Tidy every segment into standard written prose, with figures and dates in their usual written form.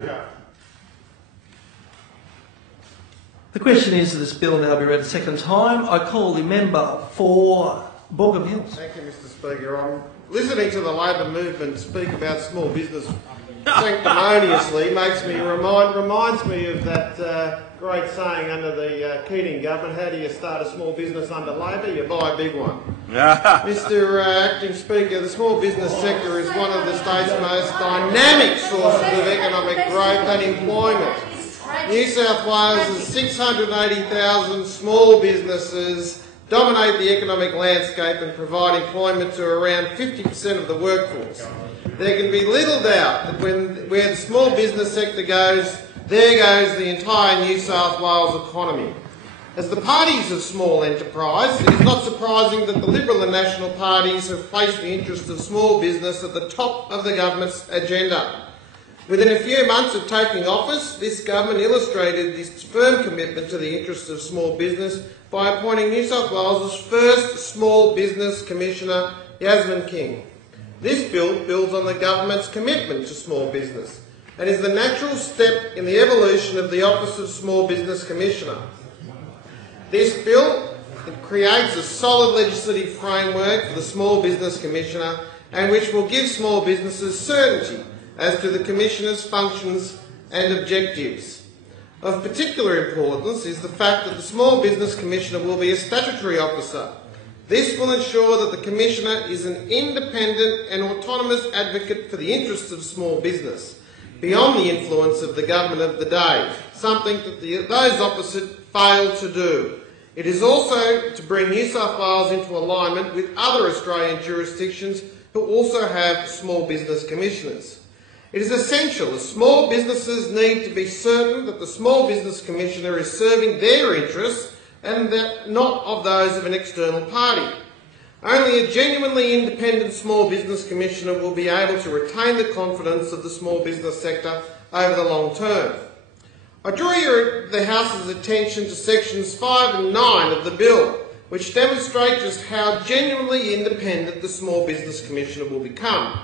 Yeah. The question is that this bill now be read a second time. I call the member for Bougainville. Thank you, Mr Speaker. I'm listening to the Labor movement speak about small business sanctimoniously reminds me of that great saying under the Keating government: how do you start a small business under Labor? You buy a big one. Mr Acting Speaker, the small business sector is one of the state's most dynamic sources of economic growth and employment. New South Wales' 680,000 small businesses dominate the economic landscape and provide employment to around 50% of the workforce. There can be little doubt that where the small business sector goes, there goes the entire New South Wales economy. As the parties of small enterprise, it is not surprising that the Liberal and National parties have placed the interests of small business at the top of the government's agenda. Within a few months of taking office, this government illustrated its firm commitment to the interests of small business by appointing New South Wales' first Small Business Commissioner, Yasmin King. This bill builds on the government's commitment to small business and is the natural step in the evolution of the Office of Small Business Commissioner. This bill creates a solid legislative framework for the Small Business Commissioner and which will give small businesses certainty as to the Commissioner's functions and objectives. Of particular importance is the fact that the Small Business Commissioner will be a statutory officer. This will ensure that the Commissioner is an independent and autonomous advocate for the interests of small business, beyond the influence of the government of the day, something that those opposite failed to do. It is also to bring New South Wales into alignment with other Australian jurisdictions who also have small business commissioners. It is essential as small businesses need to be certain that the Small Business Commissioner is serving their interests and that not of those of an external party. Only a genuinely independent Small Business Commissioner will be able to retain the confidence of the small business sector over the long term. I draw the House's attention to sections 5 and 9 of the bill, which demonstrate just how genuinely independent the Small Business Commissioner will become.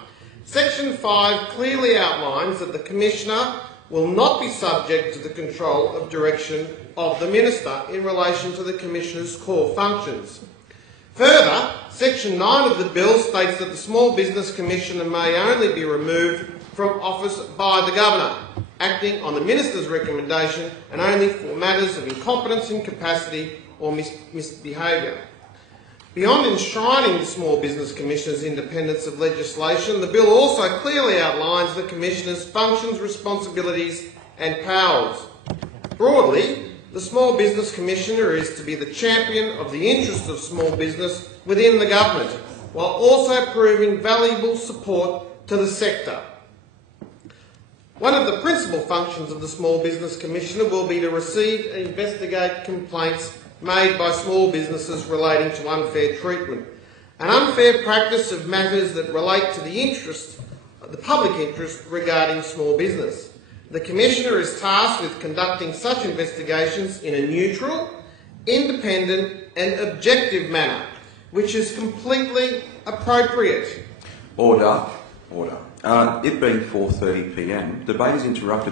Section 5 clearly outlines that the Commissioner will not be subject to the control of direction of the Minister in relation to the Commissioner's core functions. Further, Section 9 of the bill states that the Small Business Commissioner may only be removed from office by the Governor, acting on the Minister's recommendation and only for matters of incompetence, incapacity or misbehaviour. Beyond enshrining the Small Business Commissioner's independence of legislation, the bill also clearly outlines the Commissioner's functions, responsibilities and powers. Broadly, the Small Business Commissioner is to be the champion of the interests of small business within the government, while also proving valuable support to the sector. One of the principal functions of the Small Business Commissioner will be to receive and investigate complaints made by small businesses relating to unfair treatment, an unfair practice of matters that relate to the public interest regarding small business. The Commissioner is tasked with conducting such investigations in a neutral, independent and objective manner, which is completely appropriate. Order. It being 4:30 p.m, debate is interrupted.